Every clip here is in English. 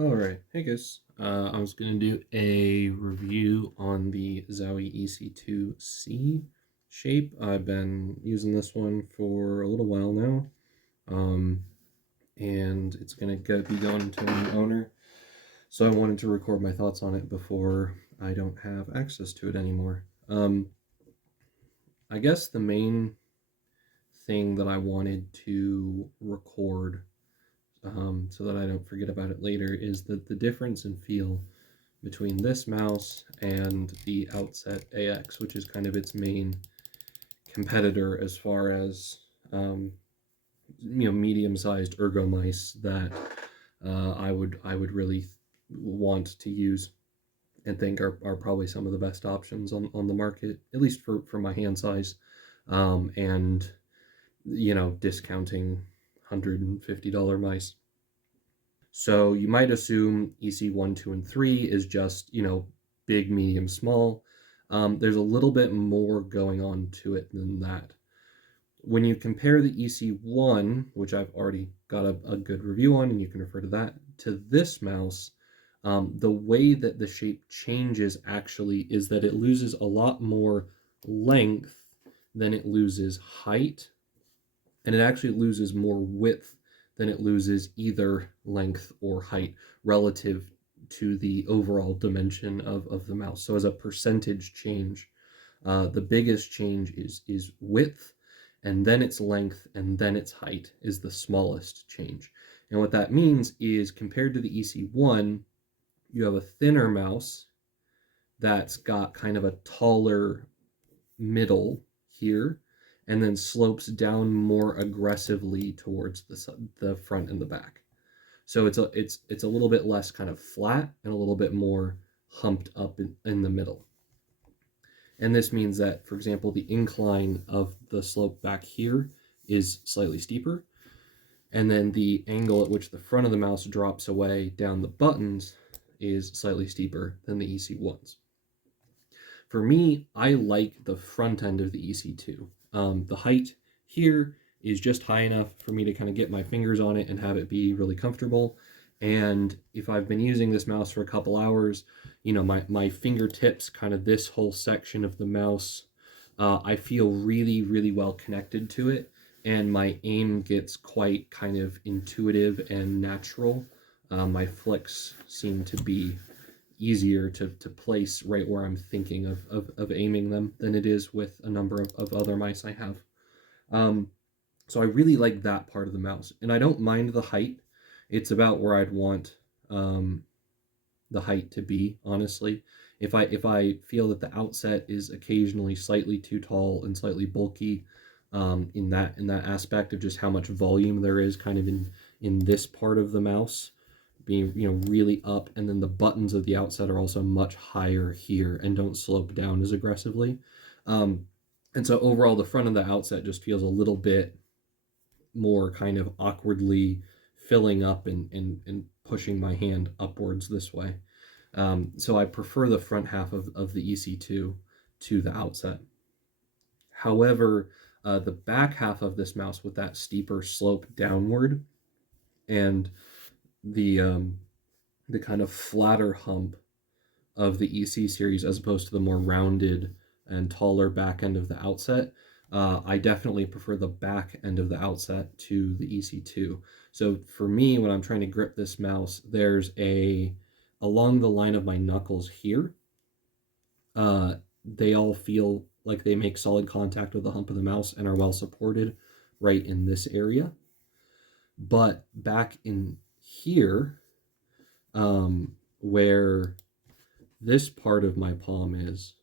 Alright, hey guys. I was going to do a review on the Zowie EC2-C shape. I've been using this one for a little while now, and it's going to be going to a new owner. So I wanted to record my thoughts on it before I don't have access to it anymore. I guess the main thing that I wanted to record so that I don't forget about it later is that the difference in feel between this mouse and the Outset AX, which is kind of its main competitor as far as medium-sized ergo mice that I would really want to use and think are probably some of the best options on the market, at least for my hand size, and discounting $150 mice. So you might assume EC1, 2, and 3 is just, big, medium, small. There's a little bit more going on to it than that. When you compare the EC1, which I've already got a good review on, and you can refer to that, to this mouse, the way that the shape changes actually is that it loses a lot more length than it loses height, and it actually loses more width than it loses either length or height relative to the overall dimension of the mouse. So as a percentage change, the biggest change is width, and then its length, and then its height is the smallest change. And what that means is, compared to the EC1, you have a thinner mouse that's got kind of a taller middle here, and then slopes down more aggressively towards the front and the back. So it's a little bit less kind of flat and a little bit more humped up in the middle. And this means that, for example, the incline of the slope back here is slightly steeper, and then the angle at which the front of the mouse drops away down the buttons is slightly steeper than the EC1's. For me, I like the front end of the EC2. The height here is just high enough for me to kind of get my fingers on it and have it be really comfortable. And if I've been using this mouse for a couple hours, my fingertips, kind of this whole section of the mouse, I feel really, really well connected to it. And my aim gets quite kind of intuitive and natural. My flicks seem to be easier to place right where I'm thinking of aiming them than it is with a number of other mice I have. So I really like that part of the mouse, and I don't mind the height. It's about where I'd want the height to be, honestly. If I feel that the Outset is occasionally slightly too tall and slightly bulky, in that aspect of just how much volume there is kind of in this part of the mouse, being really up, and then the buttons of the Outset are also much higher here and don't slope down as aggressively, and so overall the front of the Outset just feels a little bit more kind of awkwardly filling up and pushing my hand upwards this way. So I prefer the front half of the EC2 to the Outset. However, the back half of this mouse, with that steeper slope downward and the kind of flatter hump of the EC series, as opposed to the more rounded and taller back end of the Outset, I definitely prefer the back end of the Outset to the EC2. So for me, when I'm trying to grip this mouse, there's along the line of my knuckles here, they all feel like they make solid contact with the hump of the mouse and are well supported right in this area. But back in here, where this part of my palm is,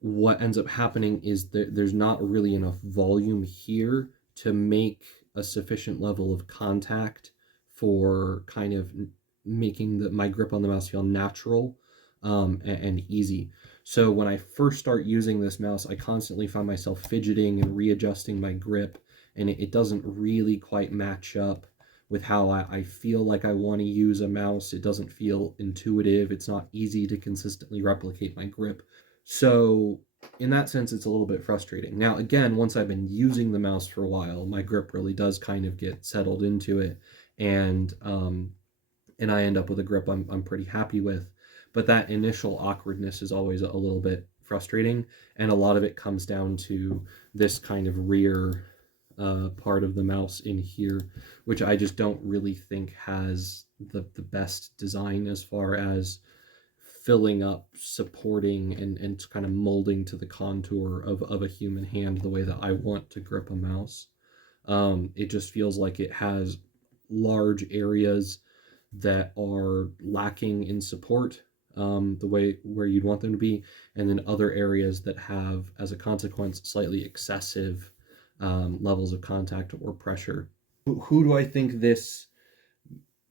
what ends up happening is that there's not really enough volume here to make a sufficient level of contact for kind of making my grip on the mouse feel natural, and easy. So when I first start using this mouse, I constantly find myself fidgeting and readjusting my grip, and it doesn't really quite match up with how I feel like I want to use a mouse. It doesn't feel intuitive. It's not easy to consistently replicate my grip. So in that sense, it's a little bit frustrating. Now, again, once I've been using the mouse for a while, my grip really does kind of get settled into it, and and I end up with a grip I'm pretty happy with. But that initial awkwardness is always a little bit frustrating, and a lot of it comes down to this kind of rear part of the mouse in here, which I just don't really think has the best design as far as filling up, supporting, and kind of molding to the contour of a human hand the way that I want to grip a mouse. It just feels like it has large areas that are lacking in support, the way where you'd want them to be, and then other areas that have, as a consequence, slightly excessive levels of contact or pressure. Who do I think this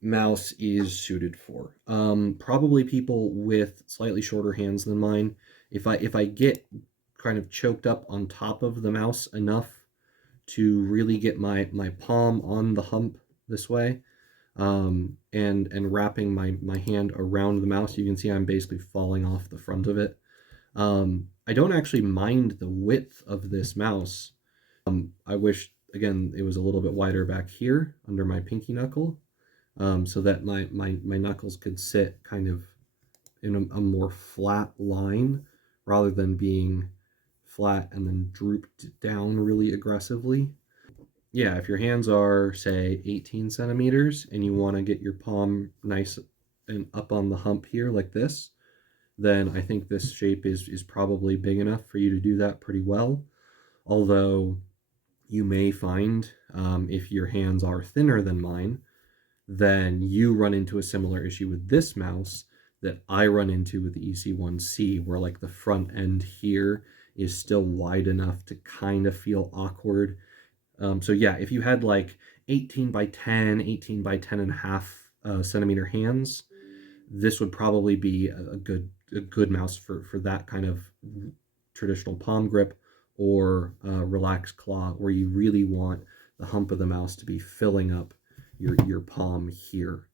mouse is suited for? Probably people with slightly shorter hands than mine. If I get kind of choked up on top of the mouse enough to really get my palm on the hump this way, and wrapping my hand around the mouse, you can see I'm basically falling off the front of it. I don't actually mind the width of this mouse. I wish, again, it was a little bit wider back here under my pinky knuckle, so that my knuckles could sit kind of in a more flat line rather than being flat and then drooped down really aggressively. Yeah, if your hands are, say, 18 centimeters and you want to get your palm nice and up on the hump here like this, then I think this shape is probably big enough for you to do that pretty well. Although you may find, if your hands are thinner than mine, then you run into a similar issue with this mouse that I run into with the EC2-C, where like the front end here is still wide enough to kind of feel awkward. So yeah, if you had like 18 by 10, 18 by 10 and a half centimeter hands, this would probably be a good mouse for that kind of traditional palm grip or relaxed claw, where you really want the hump of the mouse to be filling up your palm here.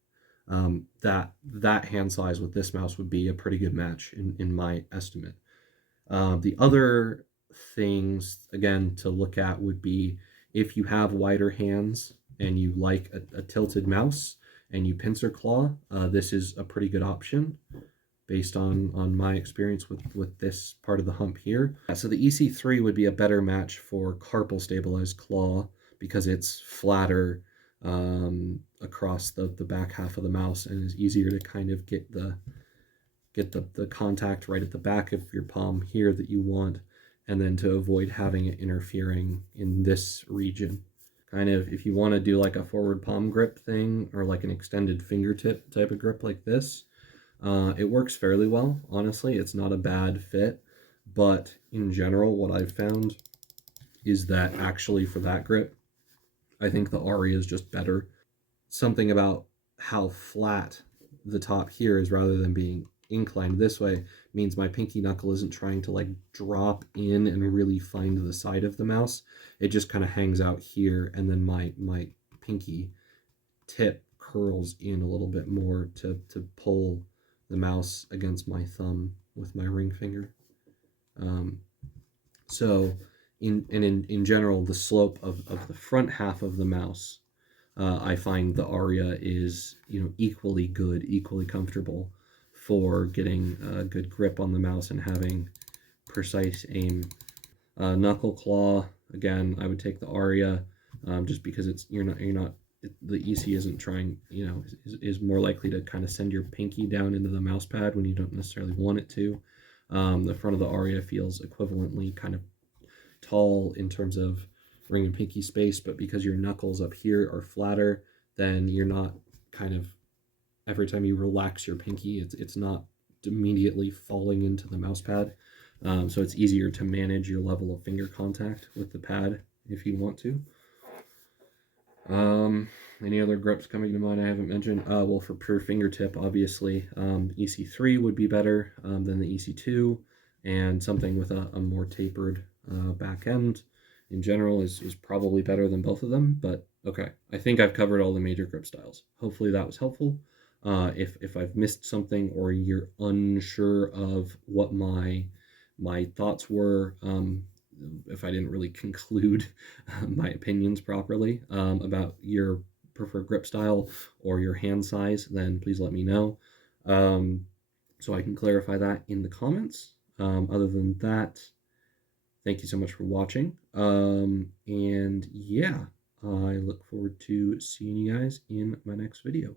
That hand size with this mouse would be a pretty good match in my estimate. The other things, again, to look at would be if you have wider hands and you like a tilted mouse and you pincer claw, this is a pretty good option based on my experience with this part of the hump here. So the EC3 would be a better match for carpal stabilized claw because it's flatter across the back half of the mouse and is easier to kind of get the contact right at the back of your palm here that you want, and then to avoid having it interfering in this region. Kind of, if you want to do like a forward palm grip thing or like an extended fingertip type of grip like this, it works fairly well. Honestly, it's not a bad fit, but in general, what I've found is that actually for that grip, I think the Aria is just better. Something about how flat the top here is rather than being inclined this way means my pinky knuckle isn't trying to like drop in and really find the side of the mouse. It just kind of hangs out here, and then my pinky tip curls in a little bit more to pull the mouse against my thumb with my ring finger. So in general, the slope of the front half of the mouse, I find the Aria is equally good, equally comfortable for getting a good grip on the mouse and having precise aim. Knuckle claw, again, I would take the Aria, just because the EC isn't trying, is more likely to kind of send your pinky down into the mouse pad when you don't necessarily want it to. The front of the Aria feels equivalently kind of tall in terms of ring and pinky space, but because your knuckles up here are flatter, then you're not kind of, every time you relax your pinky, it's not immediately falling into the mouse pad. So it's easier to manage your level of finger contact with the pad if you want to. Any other grips coming to mind I haven't mentioned? Well, for pure fingertip, obviously, EC3 would be better than the EC2, and something with a more tapered back end in general is probably better than both of them. But okay, I think I've covered all the major grip styles. Hopefully that was helpful. If I've missed something or you're unsure of what my thoughts were, if I didn't really conclude my opinions properly about your prefer grip style or your hand size, then please let me know, so I can clarify that in the comments. Other than that, thank you so much for watching. And yeah, I look forward to seeing you guys in my next video.